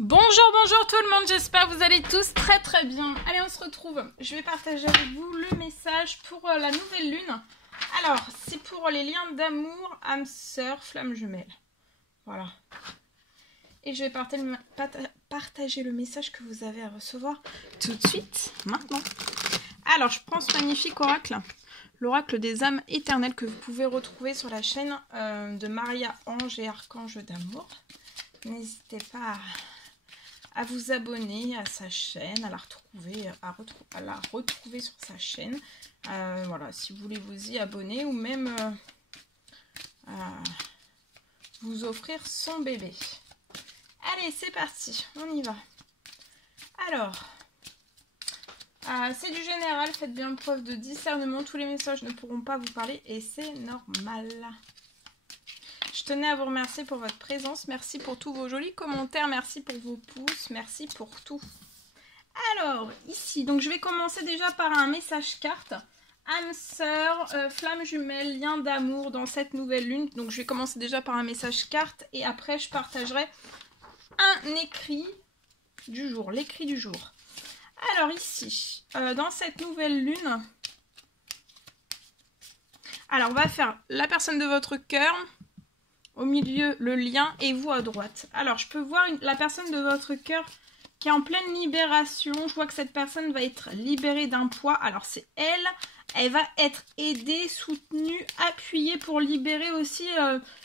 Bonjour tout le monde, j'espère que vous allez tous très bien. Allez, on se retrouve. Je vais partager avec vous le message pour la nouvelle lune. Alors, c'est pour les liens d'amour, âme sœur, flamme jumelle. Voilà. Et je vais partager le message que vous avez à recevoir tout de suite, maintenant. Alors, je prends ce magnifique oracle, l'oracle des âmes éternelles que vous pouvez retrouver sur la chaîne de Maria Ange et Archange d'amour. N'hésitez pas à vous abonner à sa chaîne, à la retrouver sur sa chaîne. Voilà, si vous voulez vous y abonner ou même vous offrir son bébé. Allez, c'est parti, on y va. Alors, c'est du général, faites bien preuve de discernement. Tous les messages ne pourront pas vous parler et c'est normal. Je tenais à vous remercier pour votre présence. Merci pour tous vos jolis commentaires. Merci pour vos pouces. Merci pour tout. Alors, ici, donc je vais commencer déjà par un message carte. Âme sœur, flamme jumelle, lien d'amour dans cette nouvelle lune. Donc, je vais commencer déjà par un message carte. Et après, je partagerai un écrit du jour. L'écrit du jour. Alors, ici, dans cette nouvelle lune. Alors, on va faire la personne de votre cœur. Au milieu, le lien et vous à droite. Alors, je peux voir la personne de votre cœur qui est en pleine libération. Je vois que cette personne va être libérée d'un poids. Alors, c'est elle. Elle va être aidée, soutenue, appuyée pour libérer aussi,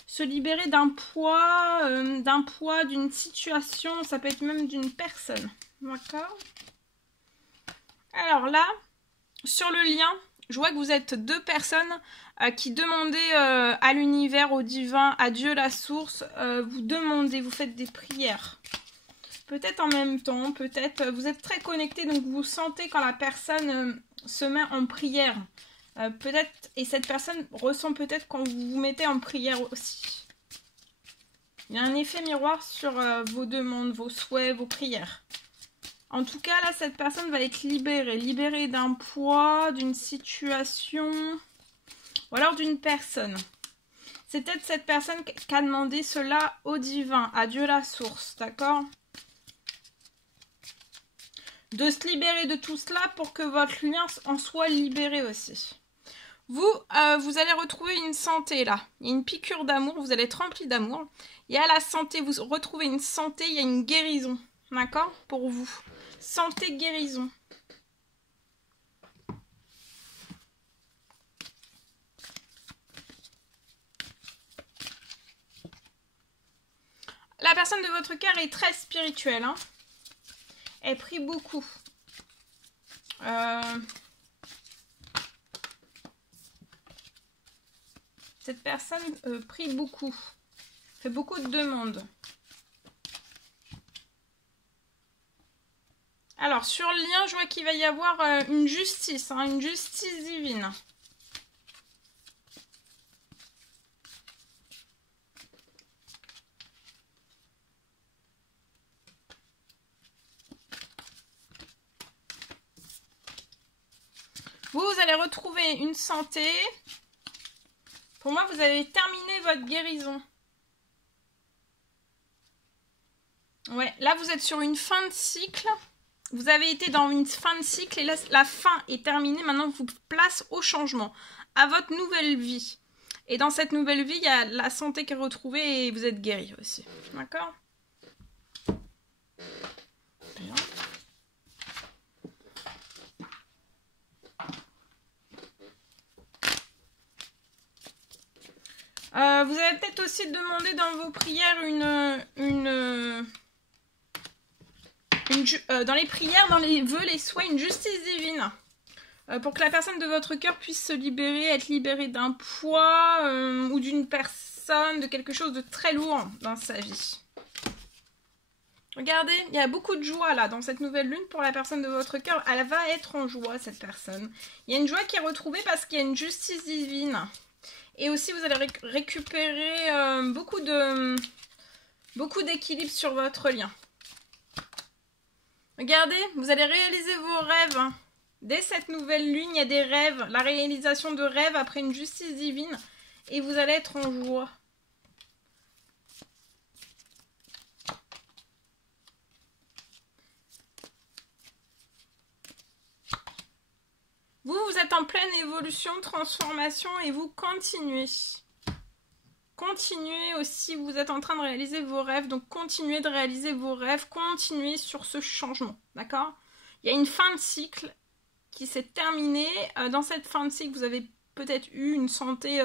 se libérer d'un poids, d'une situation. Ça peut être même d'une personne. D'accord? Alors là, sur le lien, je vois que vous êtes deux personnes qui demandaient à l'univers, au divin, à Dieu la source, vous demandez, vous faites des prières. Peut-être en même temps, peut-être vous êtes très connectés, donc vous sentez quand la personne se met en prière. Peut-être, et cette personne ressent peut-être quand vous vous mettez en prière aussi. Il y a un effet miroir sur vos demandes, vos souhaits, vos prières. En tout cas, là, cette personne va être libérée d'un poids, d'une situation, ou alors d'une personne. C'est peut-être cette personne qui a demandé cela au divin, à Dieu la source, d'accord? De se libérer de tout cela pour que votre lien en soit libéré aussi. Vous allez retrouver une santé là. Il y a une piqûre d'amour, vous allez être rempli d'amour. Il y a la santé, vous retrouvez une santé, il y a une guérison, d'accord? Pour vous. Santé, guérison. La personne de votre cœur est très spirituelle. Hein. Elle prie beaucoup. Cette personne prie beaucoup. Fait beaucoup de demandes. Alors, sur le lien, je vois qu'il va y avoir une justice, hein, une justice divine. Vous allez retrouver une santé. Pour moi, vous avez terminé votre guérison. Ouais, là, vous êtes sur une fin de cycle. Vous avez été dans une fin de cycle et là, la fin est terminée. Maintenant, vous place au changement, à votre nouvelle vie. Et dans cette nouvelle vie, il y a la santé qui est retrouvée et vous êtes guéri aussi. D'accord ? Bien. Vous avez peut-être aussi demandé dans vos prières dans les prières, dans les vœux, les souhaits, une justice divine. Pour que la personne de votre cœur puisse se libérer, être libérée d'un poids ou d'une personne, de quelque chose de très lourd dans sa vie. Regardez, il y a beaucoup de joie là dans cette nouvelle lune pour la personne de votre cœur. Elle va être en joie, cette personne. Il y a une joie qui est retrouvée parce qu'il y a une justice divine. Et aussi, vous allez récupérer beaucoup d'équilibre sur votre lien. Regardez, vous allez réaliser vos rêves. Dès cette nouvelle lune, il y a des rêves. La réalisation de rêves après une justice divine. Et vous allez être en joie. êtes en pleine évolution, transformation et vous continuez. Continuez aussi, vous êtes en train de réaliser vos rêves, donc continuez de réaliser vos rêves, continuez sur ce changement, d'accord? Il y a une fin de cycle qui s'est terminée. Dans cette fin de cycle, vous avez peut-être eu une santé...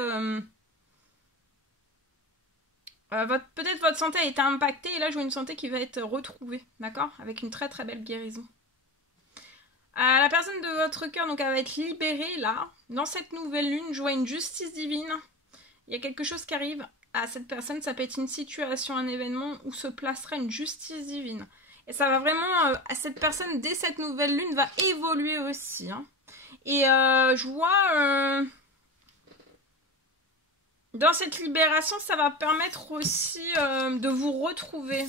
peut-être votre santé a été impactée et là je vois une santé qui va être retrouvée, d'accord? Avec une très très belle guérison. La personne de votre cœur, donc elle va être libérée là. Dans cette nouvelle lune, je vois une justice divine. Il y a quelque chose qui arrive à cette personne, ça peut être une situation, un événement où se placera une justice divine. Et ça va vraiment, cette personne dès cette nouvelle lune va évoluer aussi. Hein. Et je vois... dans cette libération, ça va permettre aussi de vous retrouver.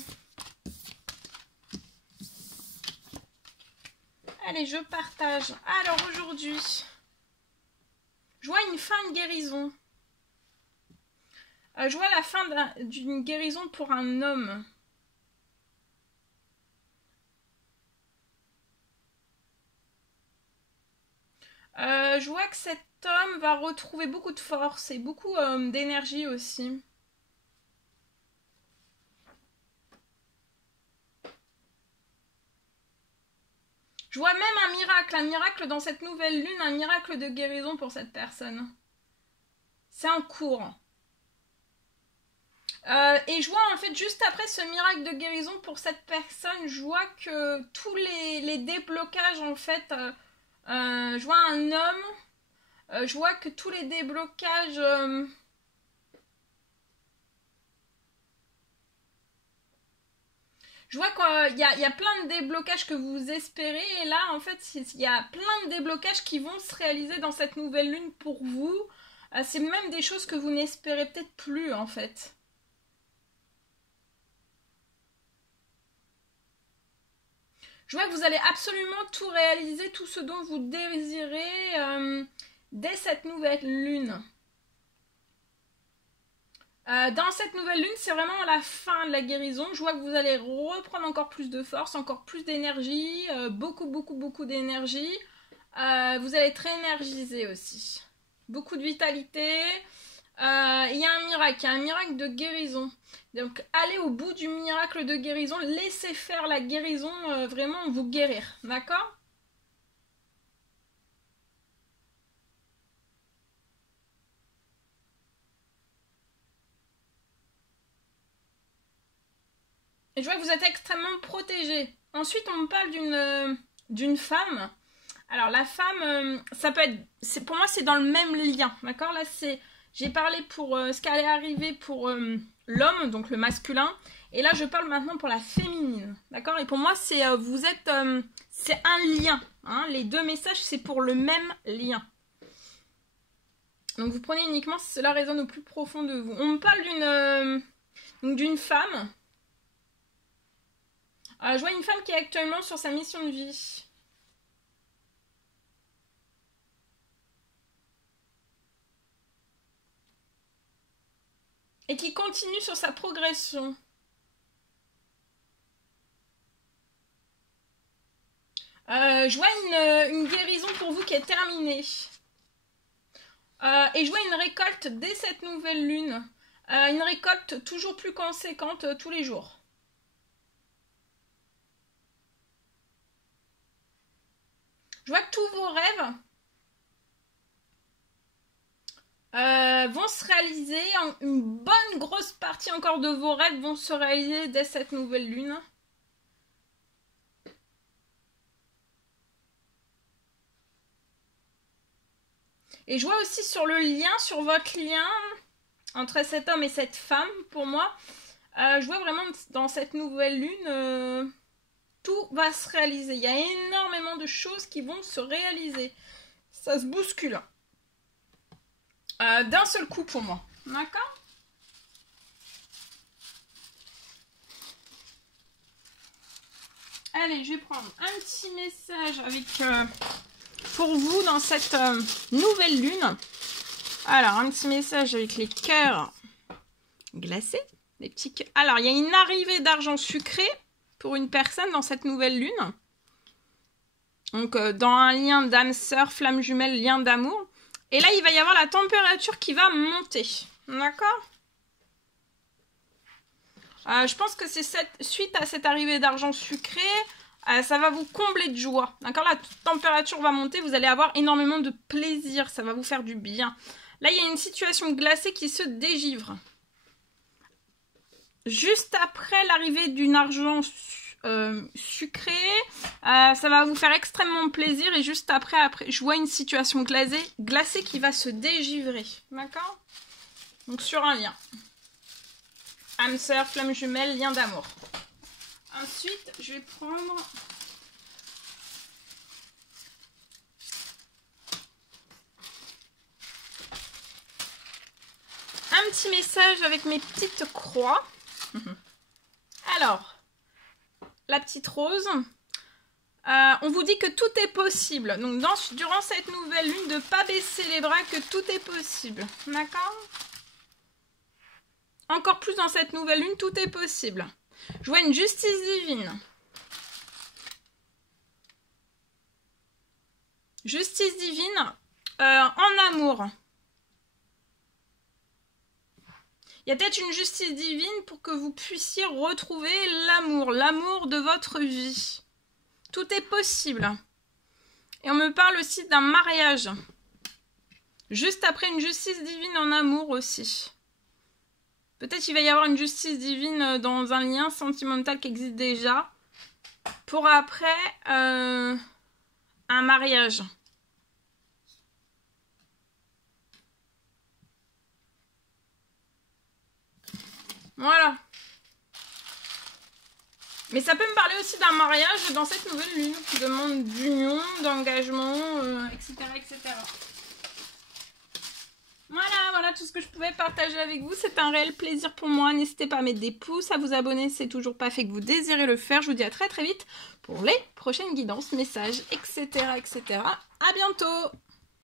Allez, je partage. Alors aujourd'hui, je vois une fin de guérison. Je vois la fin d'une guérison pour un homme. Je vois que cet homme va retrouver beaucoup de force et beaucoup d'énergie aussi. Je vois même un miracle dans cette nouvelle lune, un miracle de guérison pour cette personne. C'est en cours. Et je vois en fait juste après ce miracle de guérison pour cette personne, je vois que tous les déblocages en fait, je vois un homme, je vois que tous les déblocages... je vois qu'il y a plein de déblocages que vous espérez et là en fait il y a plein de déblocages qui vont se réaliser dans cette nouvelle lune pour vous. C'est même des choses que vous n'espérez peut-être plus en fait. Je vois que vous allez absolument tout réaliser, tout ce dont vous désirez dès cette nouvelle lune. Dans cette nouvelle lune, c'est vraiment la fin de la guérison. Je vois que vous allez reprendre encore plus de force, encore plus d'énergie, beaucoup d'énergie. Vous allez être énergisé aussi. Beaucoup de vitalité. Il y a un miracle de guérison. Donc, allez au bout du miracle de guérison. Laissez faire la guérison, vraiment vous guérir. D'accord ? Et je vois que vous êtes extrêmement protégé. Ensuite, on me parle d'une femme. Alors, la femme, ça peut être... pour moi, c'est dans le même lien. D'accord ? Là, j'ai parlé pour ce qui allait arriver pour l'homme, donc le masculin. Et là, je parle maintenant pour la féminine. D'accord ? Et pour moi, c'est un lien. Hein. Les deux messages, c'est pour le même lien. Donc, vous prenez uniquement si cela résonne au plus profond de vous. On me parle d'une femme. Je vois une femme qui est actuellement sur sa mission de vie. Et qui continue sur sa progression. Je vois une guérison pour vous qui est terminée. Et je vois une récolte dès cette nouvelle lune. Une récolte toujours plus conséquente tous les jours. Je vois que tous vos rêves vont se réaliser. Une bonne grosse partie encore de vos rêves vont se réaliser dès cette nouvelle lune. Et je vois aussi sur le lien, sur votre lien entre cet homme et cette femme, pour moi, je vois vraiment dans cette nouvelle lune, tout va se réaliser. Il y a énormément de choses qui vont se réaliser. Ça se bouscule. D'un seul coup pour moi. D'accord ? Allez, je vais prendre un petit message avec... pour vous dans cette nouvelle lune. Alors, un petit message avec les cœurs glacés. Les petits cœurs. Alors, il y a une arrivée d'argent sucré pour une personne dans cette nouvelle lune. Donc, dans un lien d'âme sœur, flamme jumelle, lien d'amour. Et là, il va y avoir la température qui va monter. D'accord ? Je pense que c'est suite à cette arrivée d'argent sucré, ça va vous combler de joie. D'accord ? La température va monter, vous allez avoir énormément de plaisir, ça va vous faire du bien. Là, il y a une situation glacée qui se dégivre. Juste après l'arrivée d'une argent sucré, ça va vous faire extrêmement plaisir. Et juste après, je vois une situation glacée qui va se dégivrer. D'accord ? Donc sur un lien. Âme sœur, flamme jumelle, lien d'amour. Ensuite, je vais prendre un petit message avec mes petites croix. Alors, la petite rose. On vous dit que tout est possible. Donc, durant cette nouvelle lune, de ne pas baisser les bras, que tout est possible. D'accord ? Encore plus dans cette nouvelle lune, tout est possible. Je vois une justice divine. Justice divine en amour. Il y a peut-être une justice divine pour que vous puissiez retrouver l'amour de votre vie. Tout est possible. Et on me parle aussi d'un mariage. Juste après une justice divine en amour aussi. Peut-être qu'il va y avoir une justice divine dans un lien sentimental qui existe déjà. Pour après, un mariage. Voilà. Mais ça peut me parler aussi d'un mariage dans cette nouvelle lune qui demande d'union, d'engagement, etc., etc. Voilà tout ce que je pouvais partager avec vous. C'est un réel plaisir pour moi. N'hésitez pas à mettre des pouces, à vous abonner si c'est toujours pas fait que vous désirez le faire. Je vous dis à très très vite pour les prochaines guidances, messages, etc., etc. À bientôt!